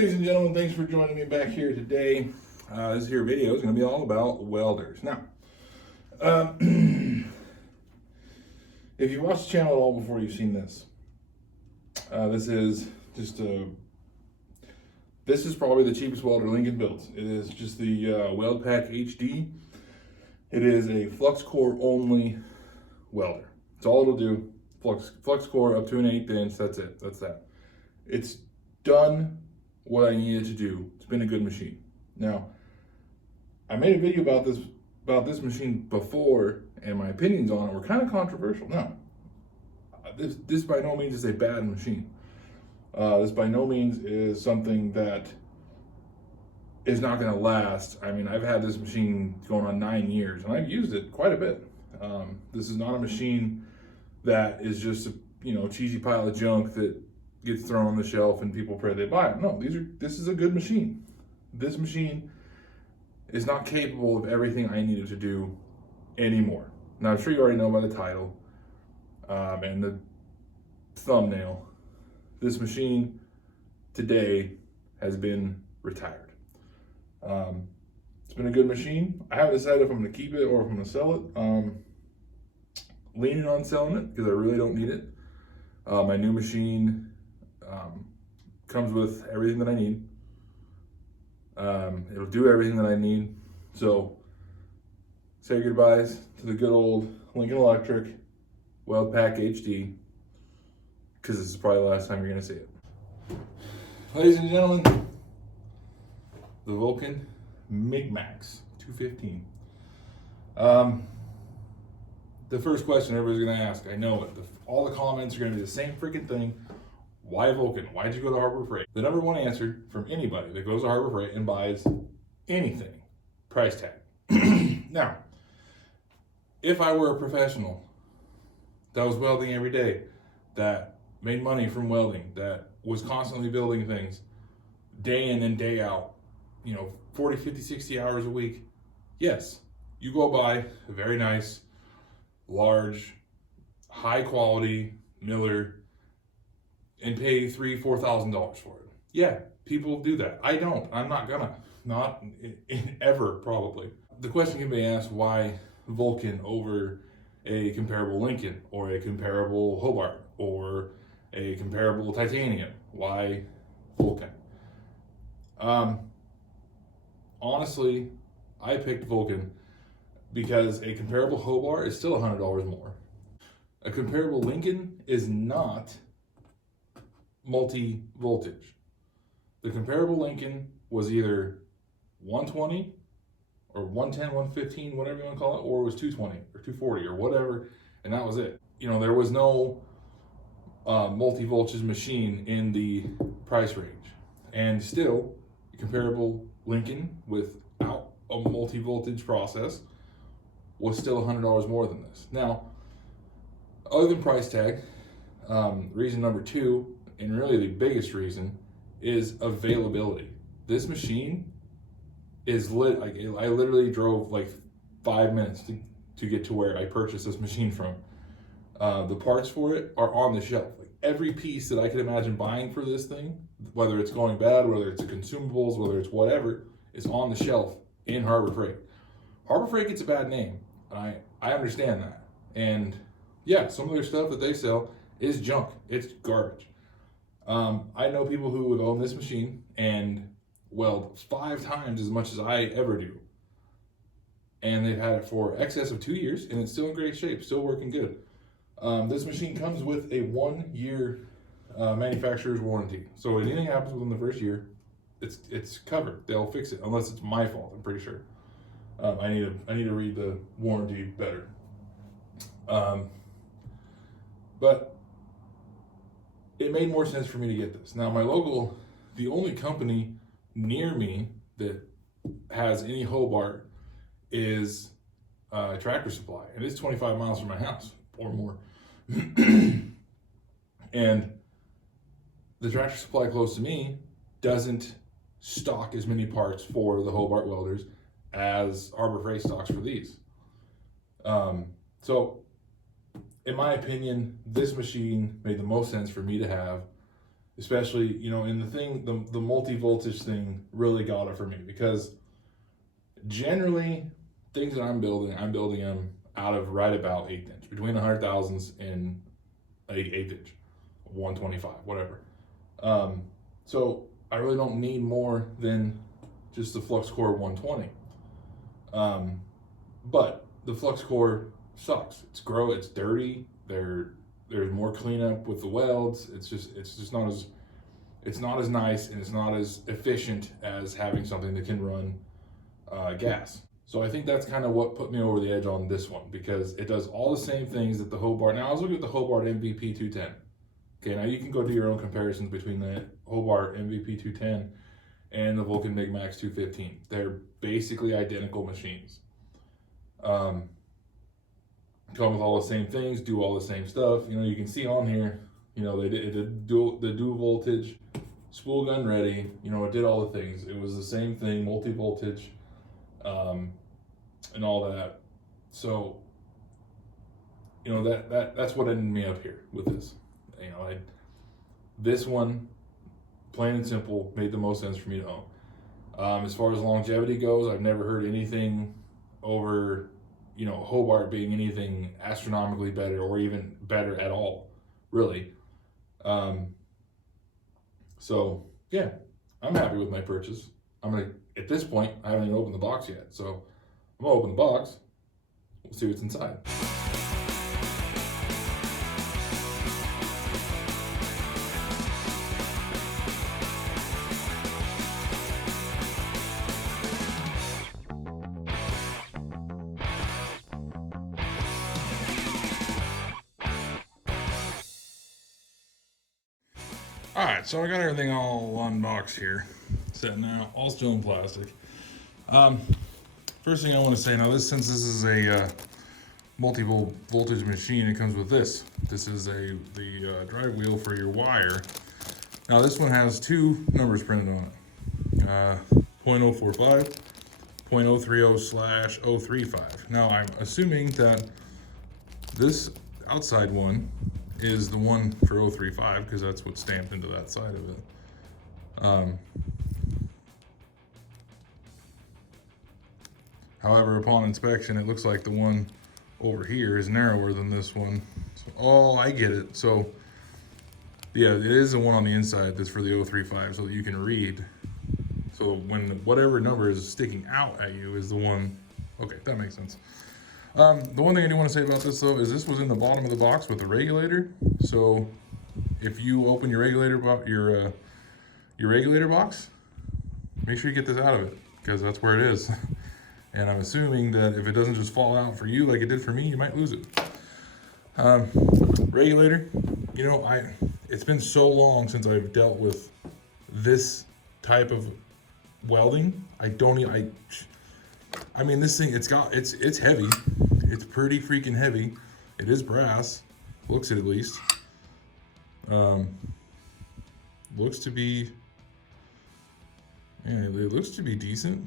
Ladies and gentlemen, thanks for joining me back here today. This here video is going to be all about welders. Now, if you watched the channel at all before, you've seen this. This is probably the cheapest welder Lincoln builds. It is just the WeldPack HD. It is a flux core only welder. That's all it'll do. Flux core up to an 1/8 inch. That's it. That's that. It's done what I needed to do. It's been a good machine. Now, I made a video about this machine before, and my opinions on it were kind of controversial. Now, this by no means is a bad machine. This by no means is something that is not going to last. I mean, I've had this machine going on 9 years, and I've used it quite a bit. This is not a machine that is just a cheesy pile of junk that gets thrown on the shelf and people pray they buy it. No, this is a good machine. This machine is not capable of everything I needed to do anymore. Now, I'm sure you already know by the title and the thumbnail, this machine today has been retired. It's been a good machine. I haven't decided if I'm going to keep it or if I'm going to sell it. Leaning on selling it because I really don't need it. My new machine comes with everything that I need. It'll do everything that I need. So say goodbyes to the good old Lincoln Electric WeldPack HD, because this is probably the last time you're going to see it. Ladies and gentlemen, the Vulcan MigMax 215. The first question everybody's going to ask, I know it, all the comments are going to be the same freaking thing. Why Vulcan? Why'd you go to Harbor Freight? The number one answer from anybody that goes to Harbor Freight and buys anything, price tag. Now, if I were a professional that was welding every day, that made money from welding, that was constantly building things day in and day out, 40, 50, 60 hours a week, yes, you go buy a very nice, large, high quality Miller and pay $3,000, $4,000 for it. Yeah, people do that. I don't. I'm not gonna. Not ever, probably. The question can be asked, why Vulcan over a comparable Lincoln or a comparable Hobart or a comparable titanium? Why Vulcan? Honestly, I picked Vulcan because a comparable Hobart is still $100 more. A comparable Lincoln is not multi-voltage. The comparable Lincoln was either 120 or 110, 115, whatever you want to call it, or it was 220 or 240 or whatever, and that was it. There was no multi-voltage machine in the price range. And still, a comparable Lincoln without a multi-voltage process was still $100 more than this. Now, other than price tag, reason number two, and really the biggest reason, is availability. This machine is lit. I literally drove like 5 minutes to get to where I purchased this machine from. The parts for it are on the shelf. Like every piece that I could imagine buying for this thing, whether it's going bad, whether it's the consumables, whether it's whatever, is on the shelf in Harbor Freight. Harbor Freight gets a bad name, and I understand that. And yeah, some of their stuff that they sell is junk. It's garbage. I know people who have owned this machine and weld 5 times as much as I ever do. And they've had it for excess of 2 years, and it's still in great shape, still working good. This machine comes with a 1-year manufacturer's warranty. So if anything happens within the first year, it's covered. They'll fix it, unless it's my fault, I'm pretty sure. I need to read the warranty better. But it made more sense for me to get this. Now, the only company near me that has any Hobart is Tractor Supply, and it's 25 miles from my house or more. And the Tractor Supply close to me doesn't stock as many parts for the Hobart welders as Harbor Freight stocks for these. So in my opinion, this machine made the most sense for me to have. especially, you know, and the multi-voltage thing really got it for me, because generally things that I'm building them out of right about 1/8 inch, between the 100,000s and 1/8 inch, 125, whatever. So I really don't need more than just the flux core 120. But the flux core sucks. It's dirty. There's more cleanup with the welds. It's just not as nice, and it's not as efficient as having something that can run gas. So I think that's kind of what put me over the edge on this one, because it does all the same things that the Hobart. Now I was looking at the Hobart MVP 210. Okay, now you can go do your own comparisons between the Hobart MVP 210 and the Vulcan MigMax 215. They're basically identical machines. Come with all the same things, do all the same stuff. You know, you can see on here, you know, they did the dual voltage, spool gun ready. You know, it did all the things. It was the same thing, multi voltage, and all that. So, you know, that's what ended me up here with this. You know, this one, plain and simple, made the most sense for me to own. As far as longevity goes, I've never heard anything over, you know, Hobart being anything astronomically better, or even better at all, really. So yeah, I'm happy with my purchase. At this point, I haven't even opened the box yet, so I'm gonna open the box. We'll see what's inside. All right, so I got everything all unboxed here, sitting out, all still in plastic. First thing I want to say now, since this is a multi-voltage machine, it comes with this. This is the drive wheel for your wire. Now this one has two numbers printed on it, 0.045, 0.030/035. Now I'm assuming that this outside one is the one for 035, because that's what's stamped into that side of it. However, upon inspection, it looks like the one over here is narrower than this one. So, oh, I get it. So yeah, it is the one on the inside that's for the 035, so that you can read. So when whatever number is sticking out at you is the one. Okay, that makes sense. The one thing I do want to say about this, though, is this was in the bottom of the box with the regulator. So if you open your regulator box, make sure you get this out of it, because that's where it is. And I'm assuming that if it doesn't just fall out for you like it did for me, you might lose it. Regulator, you know, it's been so long since I've dealt with this type of welding. I mean, this thing, it's heavy. It's pretty freaking heavy. It is brass, looks it at least. Looks to be, yeah, it looks to be decent.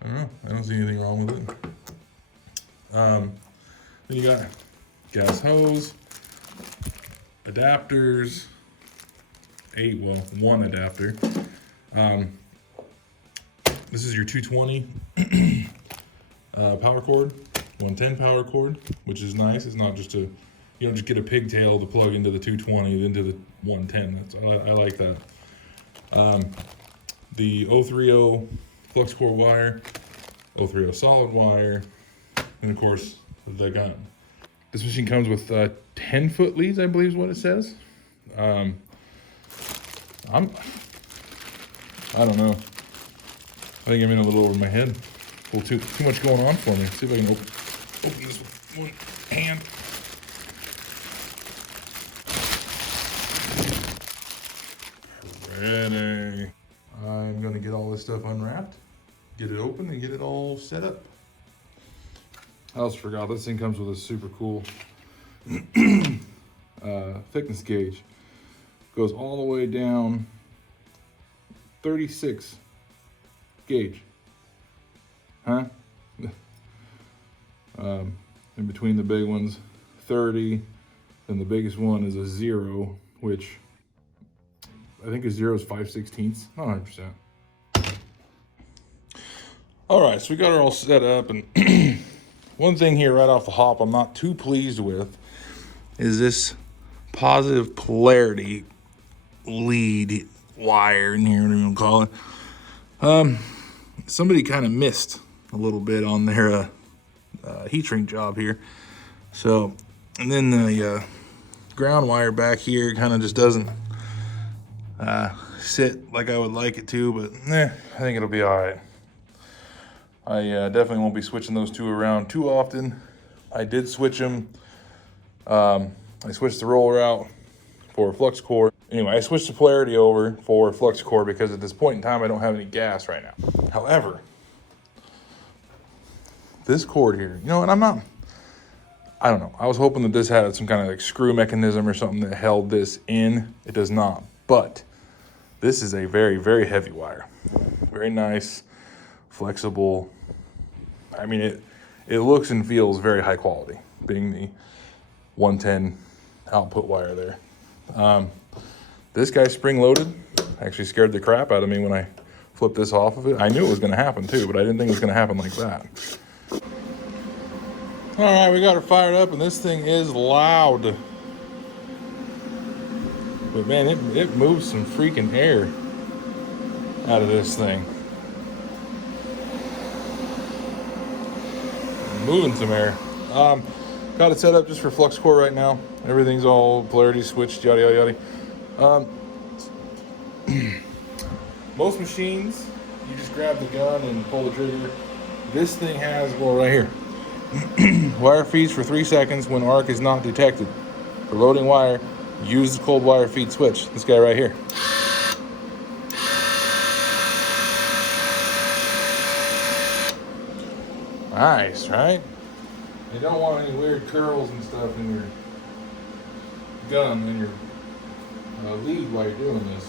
I don't know. I don't see anything wrong with it. Then you got gas hose, adapters, one adapter. This is your 220 power cord, 110 power cord, which is nice. It's not just you don't just get a pigtail to plug into the 220 into the 110. I like that. The 030 flux core wire, 030 solid wire, and of course the gun. This machine comes with 10-foot leads, I believe is what it says. I don't know. I think I'm in a little over my head. Well, too much going on for me. Let's see if I can open this with one hand. Ready. I'm gonna get all this stuff unwrapped, get it open, and get it all set up. I also forgot this thing comes with a super cool thickness gauge. Goes all the way down 36 gauge. Huh? In between the big ones, 30, And the biggest one is a 0, which I think a 0 is 5/16, not 100%. All right, so we got her all set up, and one thing here right off the hop I'm not too pleased with is this positive polarity lead wire in here, whatever you want to call it. Somebody kind of missed a little bit on their heat shrink job here. So, and then the ground wire back here kind of just doesn't sit like I would like it to, but I think it'll be all right. I definitely won't be switching those two around too often. I did switch them. I switched the roller out for a flux core. Anyway, I switched the polarity over for flux core because at this point in time, I don't have any gas right now. However, this cord here, you know, and I don't know. I was hoping that this had some kind of like screw mechanism or something that held this in. It does not, but this is a very, very heavy wire. Very nice, flexible. I mean, it looks and feels very high quality, being the 110 output wire there. This guy's spring loaded. Actually scared the crap out of me when I flipped this off of it. I knew it was gonna happen too, but I didn't think it was gonna happen like that. All right, we got her fired up, and this thing is loud. But man, it moves some freaking air out of this thing. Moving some air. Got it set up just for flux core right now. Everything's all polarity switched, yada yada yada. Most machines, you just grab the gun and pull the trigger. This thing has, well, right here. Wire feeds for 3 seconds when arc is not detected. For loading wire, use the cold wire feed switch. This guy right here. Nice, right? You don't want any weird curls and stuff in your gun, in your lead while you're doing this.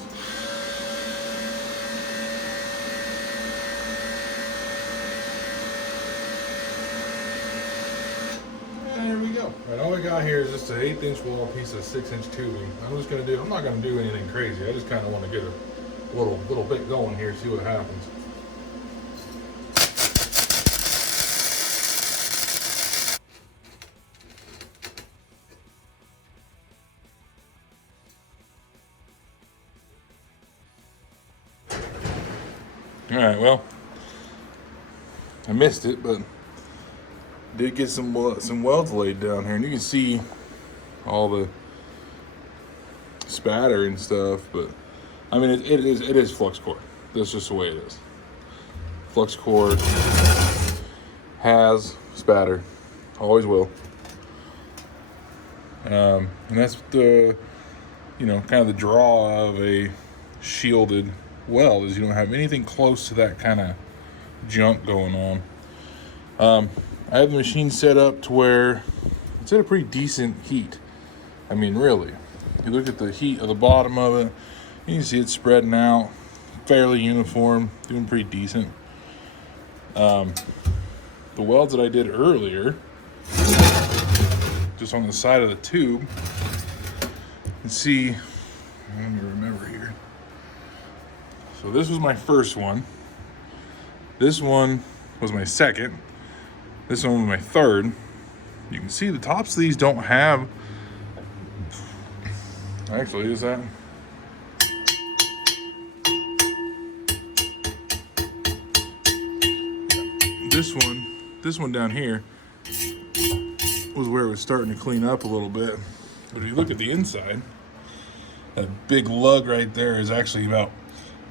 And there we go. All right, all I got here is just an 1/8" wall piece of 6" tubing. I'm not gonna do anything crazy. I just kind of want to get a little bit going here, see what happens. All right, well, I missed it, but did get some welds laid down here, and you can see all the spatter and stuff. But I mean, it is flux core. That's just the way it is. Flux core has spatter, always will, and that's the kind of the draw of a shielded weld, is you don't have anything close to that kind of junk going on. I have the machine set up to where it's at a pretty decent heat. I mean, really, you look at the heat of the bottom of it, you can see it's spreading out, fairly uniform, doing pretty decent. The welds that I did earlier, just on the side of the tube, you can see, let me remember here. So this was my first one. This one was my second. This one was my third. You can see the tops of these don't have, actually, is that? This one down here was where it was starting to clean up a little bit. But if you look at the inside, that big lug right there is actually about,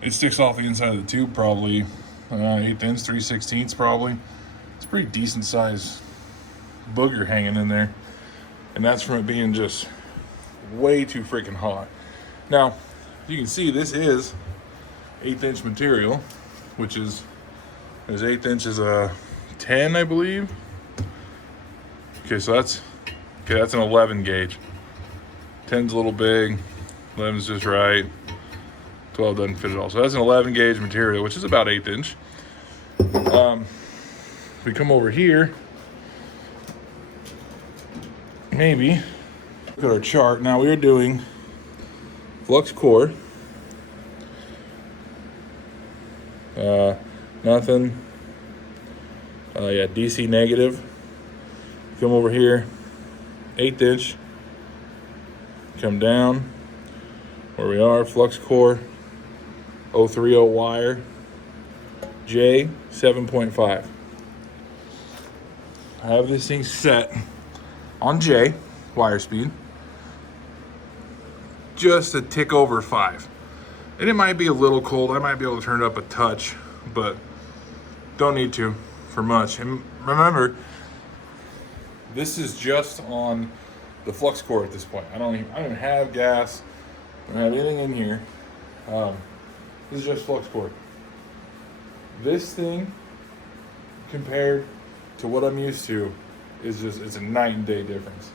it sticks off the inside of the tube probably 1/8", 3/16 probably. It's a pretty decent sized booger hanging in there. And that's from it being just way too freaking hot. Now, you can see this is 1/8" material, which is, there's 1/8 is a 10, I believe. Okay, so that's an 11 gauge. 10's a little big, 11's just right. 12 doesn't fit at all. So that's an 11 gauge material, which is about 1/8". If we come over here, maybe Look at our chart. Now we are doing flux core. Nothing. Yeah, DC negative. Come over here, 1/8 inch. Come down where we are, flux core, 030 wire, J 7.5. I have this thing set on J, wire speed, just a tick over 5. And it might be a little cold. I might be able to turn it up a touch, but don't need to for much. And remember, this is just on the flux core at this point. I don't even have gas. I don't have anything in here. This is just flux core. This thing, compared to what I'm used to, is it's a night and day difference.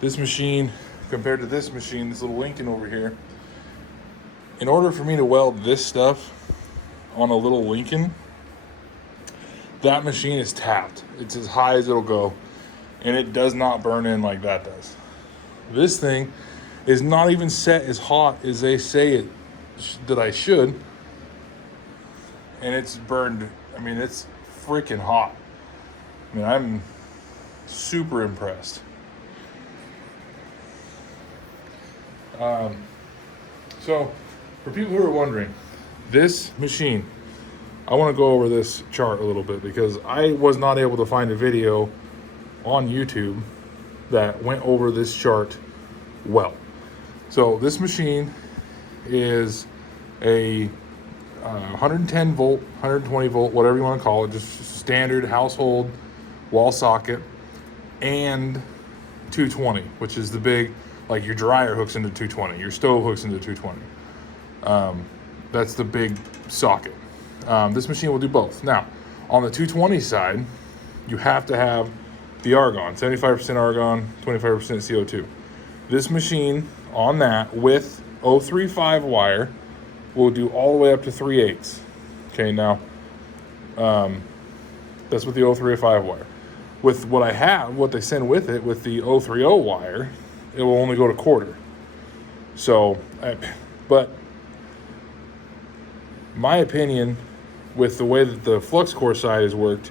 This machine compared to this machine, this little Lincoln over here, in order for me to weld this stuff on a little Lincoln, that machine is tapped. It's as high as it'll go, and it does not burn in like that does. This thing is not even set as hot as they say that I should, and it's burned. I mean, it's freaking hot. I mean, I'm super impressed. So, for people who are wondering, this machine, I want to go over this chart a little bit because I was not able to find a video on YouTube that went over this chart well. So this machine is a 110 volt, 120 volt, whatever you want to call it, just standard household wall socket, and 220, which is the big, like your dryer hooks into 220, your stove hooks into 220. That's the big socket. This machine will do both. Now, on the 220 side, you have to have the argon, 75% argon, 25% CO2. This machine on that with 035 wire will do all the way up to 3/8. Okay, now that's with the 035 wire. With what I have, what they send with it, with the 030 wire, it will only go to quarter. So, but my opinion, with the way that the flux core side has worked,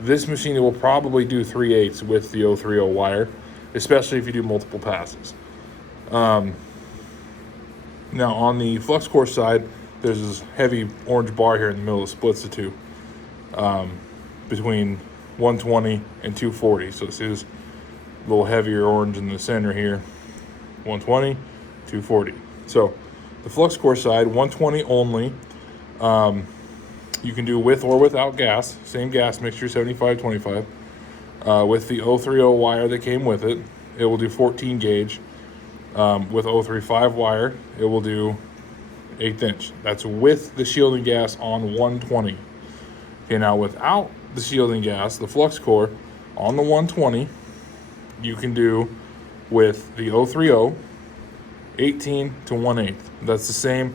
this machine will probably do 3/8 with the 030 wire, especially if you do multiple passes. Now on the flux core side, there's this heavy orange bar here in the middle that splits the two, between 120 and 240. So this is a little heavier orange in the center here, 120, 240. So the flux core side, 120 only. You can do with or without gas, same gas mixture, 75-25. With the 030 wire that came with it, it will do 14 gauge. With 035 wire, it will do 1/8 inch. That's with the shielding gas on 120. Okay, now without the shielding gas, the flux core on the 120, you can do with the 030, 18 to 1/8. That's the same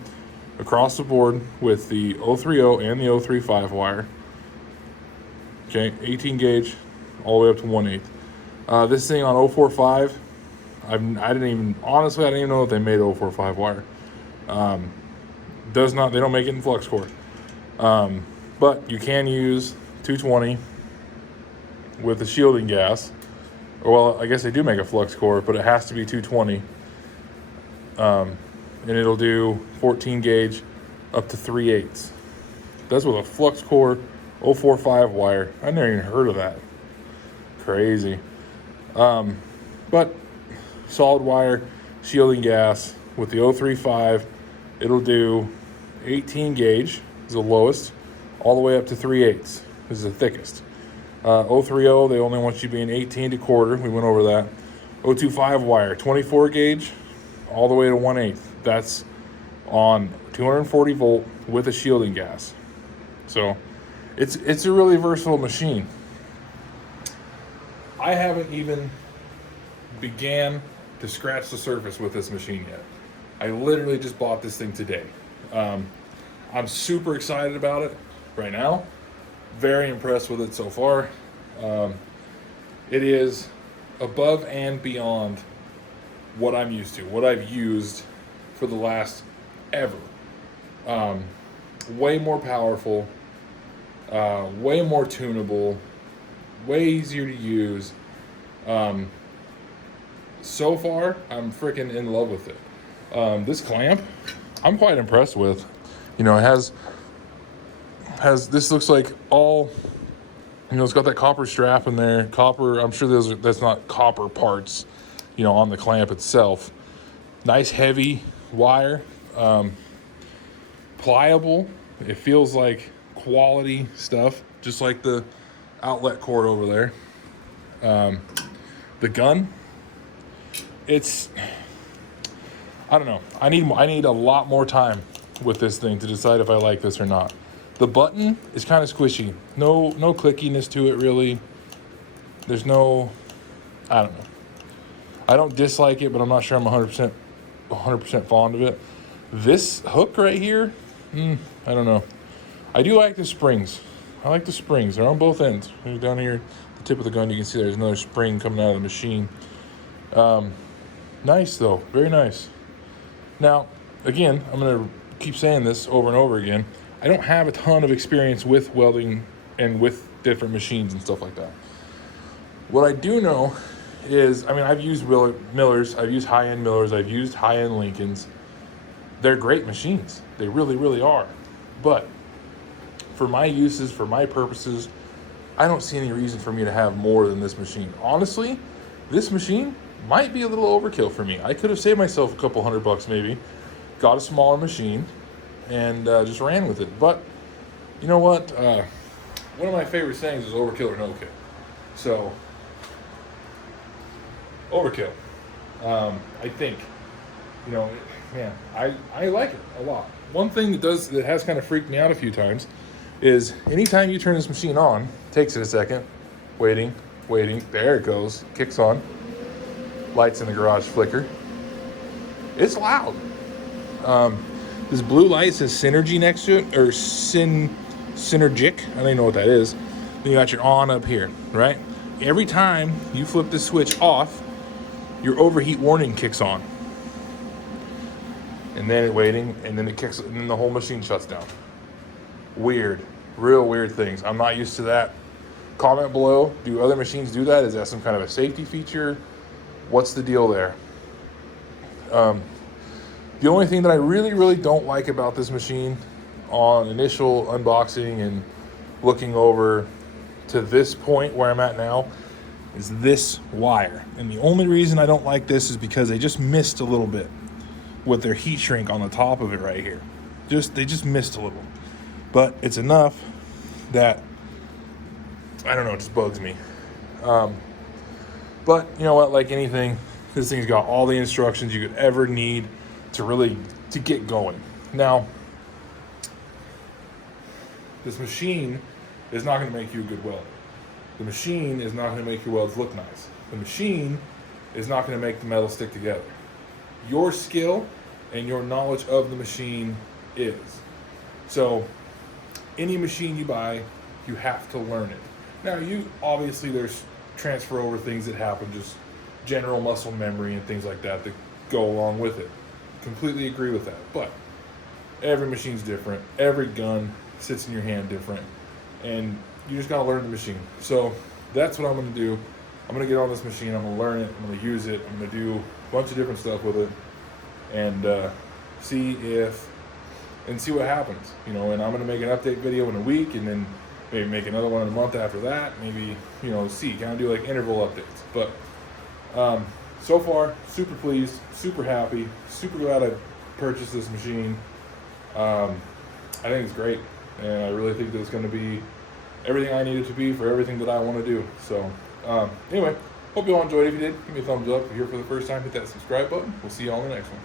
across the board with the 030 and the 035 wire. Okay, 18 gauge all the way up to 1/8. This thing on 045, I didn't even know that they made 045 wire. They don't make it in flux core. But you can use 220 with the shielding gas. Well, I guess they do make a flux core, but it has to be 220. And it'll do 14 gauge up to 3/8. That's with a flux core 045 wire. I never even heard of that. Crazy. But solid wire, shielding gas with the 035, it'll do 18 gauge is the lowest, all the way up to 3/8 is the thickest. 030, they only want you being 18 to quarter. We went over that. 025 wire, 24 gauge, all the way to 1/8. That's on 240 volt with a shielding gas. So it's a really versatile machine. I haven't even began to scratch the surface with this machine yet. I literally just bought this thing today. I'm super excited about it right now. Very impressed with it so far. It is above and beyond what I'm used to, what I've used for the last ever. Way more powerful, way more tunable, way easier to use. So far, I'm freaking in love with it. This clamp, I'm quite impressed with. You know, it has this looks like all, you know, it's got that copper strap in there. Copper, I'm sure that's not copper parts, you know, on the clamp itself. Nice heavy wire, pliable. It feels like quality stuff, just like the outlet cord over there. The gun, it's, I don't know. I need a lot more time with this thing to decide if I like this or not. The button is kind of squishy. No clickiness to it really. There's no, I don't know. I don't dislike it, but I'm not sure I'm 100% fond of it. This hook right here, I don't know. I do like the springs. I like the springs. They're on both ends. Down here, the tip of the gun, you can see there's another spring coming out of the machine. Nice though, very nice. Now, again, I'm gonna keep saying this over and over again. I don't have a ton of experience with welding and with different machines and stuff like that. What I do know is, I mean, I've used Millers, I've used high-end Millers, I've used high-end Lincolns. They're great machines. They really, really are. But for my uses, for my purposes, I don't see any reason for me to have more than this machine. Honestly, this machine might be a little overkill for me. I could have saved myself a couple $100 maybe, got a smaller machine, and just ran with it. But you know what? One of my favorite sayings is overkill or no kill. So, overkill. I think, you know, man, I like it a lot. One thing that has kind of freaked me out a few times is anytime you turn this machine on, takes it a second, waiting, there it goes, kicks on, lights in the garage flicker. It's loud. This blue light says Synergy next to it, or Synergic. I don't even know what that is. Then you got your on up here, right? Every time you flip this switch off, your overheat warning kicks on. And then it waiting, and then it kicks, and then the whole machine shuts down. Weird, real weird things. I'm not used to that. Comment below, do other machines do that? Is that some kind of a safety feature? What's the deal there? The only thing that I really, really don't like about this machine on initial unboxing and looking over to this point where I'm at now is this wire. And the only reason I don't like this is because they just missed a little bit with their heat shrink on the top of it right here. They just missed a little. But it's enough that, I don't know, it just bugs me. But you know what, like anything, this thing's got all the instructions you could ever need to get going. Now, this machine is not going to make you a good welder. The machine is not going to make your welds look nice. The machine is not going to make the metal stick together. Your skill and your knowledge of the machine is. So, any machine you buy, you have to learn it. Now, obviously there's transfer over things that happen, just general muscle memory and things like that go along with it. Completely agree with that. But every machine's different. Every gun sits in your hand different. And you just gotta learn the machine. So that's what I'm gonna do. I'm gonna get on this machine, I'm gonna learn it, I'm gonna use it, I'm gonna do a bunch of different stuff with it and see what happens, you know. And I'm gonna make an update video in a week, and then maybe make another one in a month after that. Maybe, you know, kind of do like interval updates. But so far, super pleased, super happy, super glad I purchased this machine. I think it's great, and I really think that it's going to be everything I need it to be for everything that I want to do. So anyway, hope you all enjoyed. If you did, give me a thumbs up. If you're here for the first time, hit that subscribe button. We'll see you all in the next one.